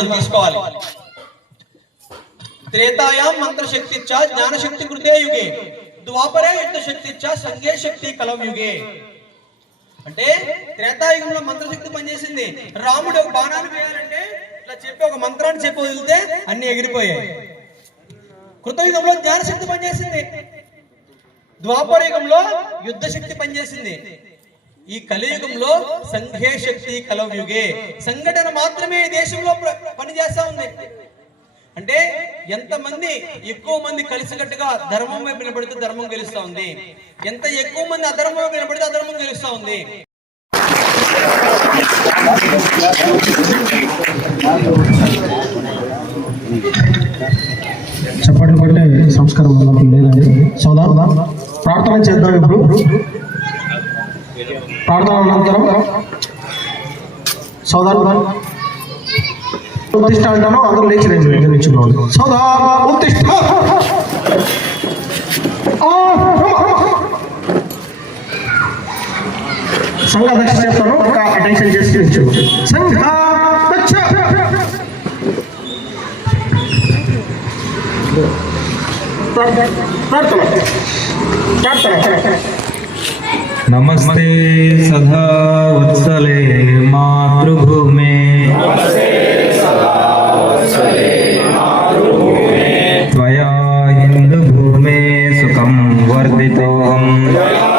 తీసుకోవాలి. త్రేతాయాం మంత్రశక్తి జ్ఞానశక్తి కృతే యుగే ద్వాపరే యుద్ధశక్తిచ్చ సంఘే శక్తి కలం యుగే. అంటే త్రేతాయుగంలో మంత్రశక్తి పనిచేసింది. రాముడు ఒక బాణాలు వేయాలంటే ఇట్లా చెప్పి ఒక మంత్రాన్ని చెప్పి వదిలితే అన్ని ఎగిరిపోయాయి. కృతయుగంలో జ్ఞానశక్తి పనిచేసింది. ద్వాపర యుగంలో యుద్ధ శక్తి పనిచేసింది. ఈ కలియుగంలో సంఘే శక్తి కలవయుగే. సంఘటన మాత్రమే ఈ దేశంలో పనిచేస్తా ఉంది. అంటే ఎంతమంది ఎక్కువ మంది కలిసికట్టుగా ధర్మం వైపు నిలబడితే ధర్మం గెలుస్తా ఉంది. ఎంత ఎక్కువ మంది అధర్మం వైపు నిలబడితే అధర్మం గెలుస్తా ఉంది. చెప్పడం సంస్కారం లేదండి సోదా. ప్రార్థన చేద్దాం ఇప్పుడు. ప్రార్థన అనంతరం సోదరు ఉత్తిష్ట అంటాను అందరూ లేచి లేచి నిర్మించుకోవాలి సోదరు ఉత్తిష్ట ఆ, రమ, రమ. సంఘ దక్ష చేస్తాను ఒక అటెన్షన్ చేసి నిల్చు సంఘ దక్ష ప్రార్థన ప్రార్థన नमस्ते सदा वत्सले मातृभूमे। त्वया हिन्दुभूमे सुखं वर्धितोऽहम्।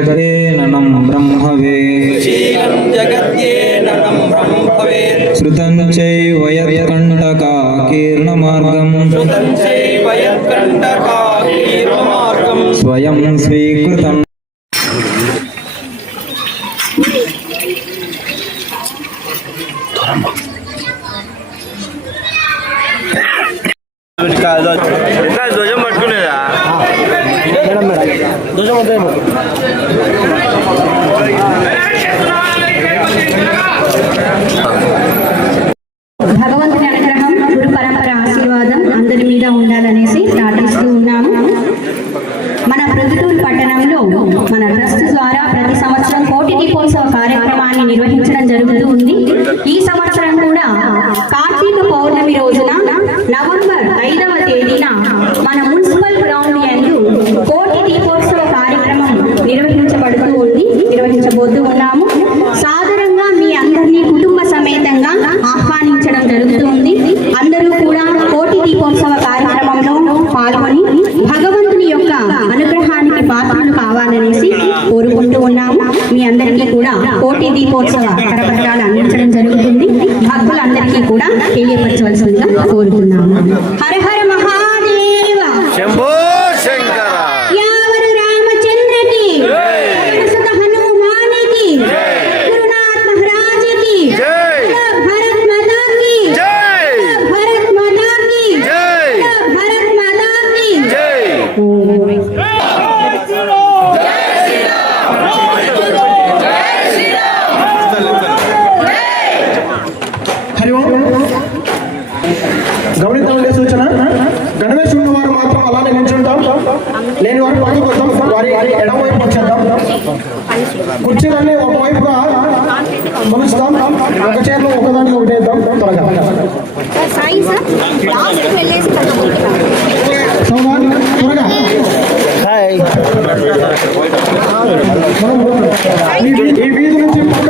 जगतेननं ब्रह्मवे జగత్యేనం బ్రహ్మవేత్ श्रुतं चैव यत्कण्टकाकीर्णमार्गम् చైవయత్కంటకాకీర్మార్గం स्वयं स्वीकृतम् ఇంకా ధ్వజం పట్టుకునేదా ఉండాలనేసి ప్రార్థిస్తూ ఉన్నాము. మన ప్రొద్దుటూరు పట్టణంలో మన ట్రస్ట్ జరుగుతుంది. భక్తులందరికీ కూడా లేని వారు పక్కకు వద్దాం వారి ఎడమ వైపు వచ్చేద్దాం కుర్చీలన్నీ ఒకవైపుగా మలుస్తాం ఒక చీరలో ఒకదానికి ఒకటి వేద్దాం త్వరగా. త్వరగా. వీ- ఈ వీధి నుంచి పక్క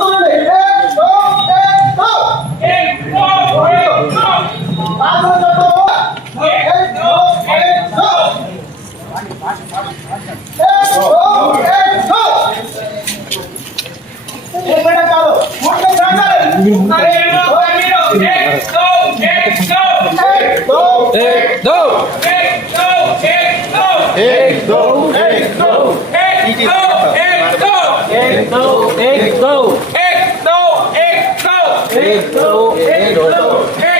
Ecto, ecto, ecto, ecto, ecto, ecto,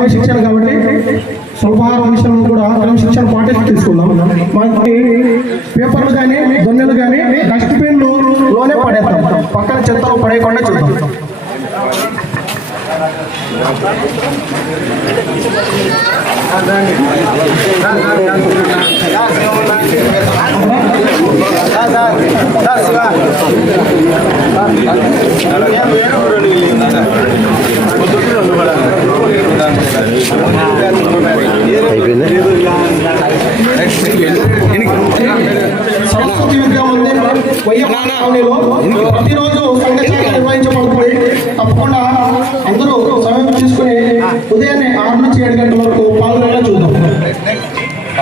క్రమశిక్షణ కాబట్టి స్వల్పహారం విషయంలో కూడా క్రమశిక్షణ పాటిస్తూ తీసుకుందాం. మనకి పేపర్లు కానీ దొన్నెలు కానీ డస్ట్బిన్లు లోనే పడేస్తాం. పక్కన చెత్తలు పడేయకుండా చూద్దాం. సరస్వతి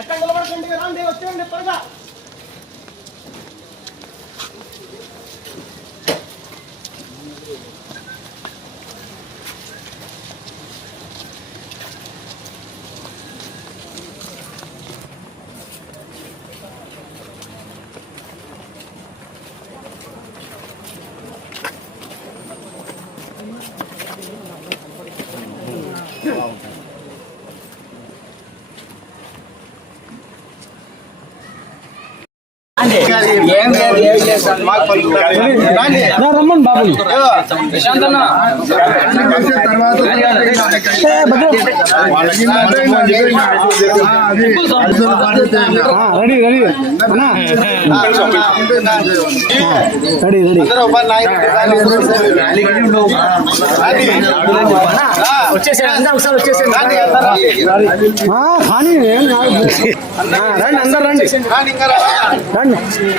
ఎక్కడ నిలబడకండి? రాండి వచ్చేయండి త్వరగా. రెడీ రెడీ రెడీ రెడీ కానీ ఏం కాదు. ఆ, రండి అందరు రండి రండి ఆ,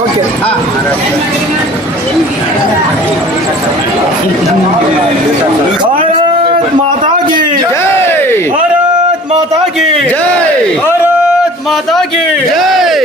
ఓకే భారత్ మాతా కీ జై భారత్ మాతా కీ జై భారత్ మాతా కీ జై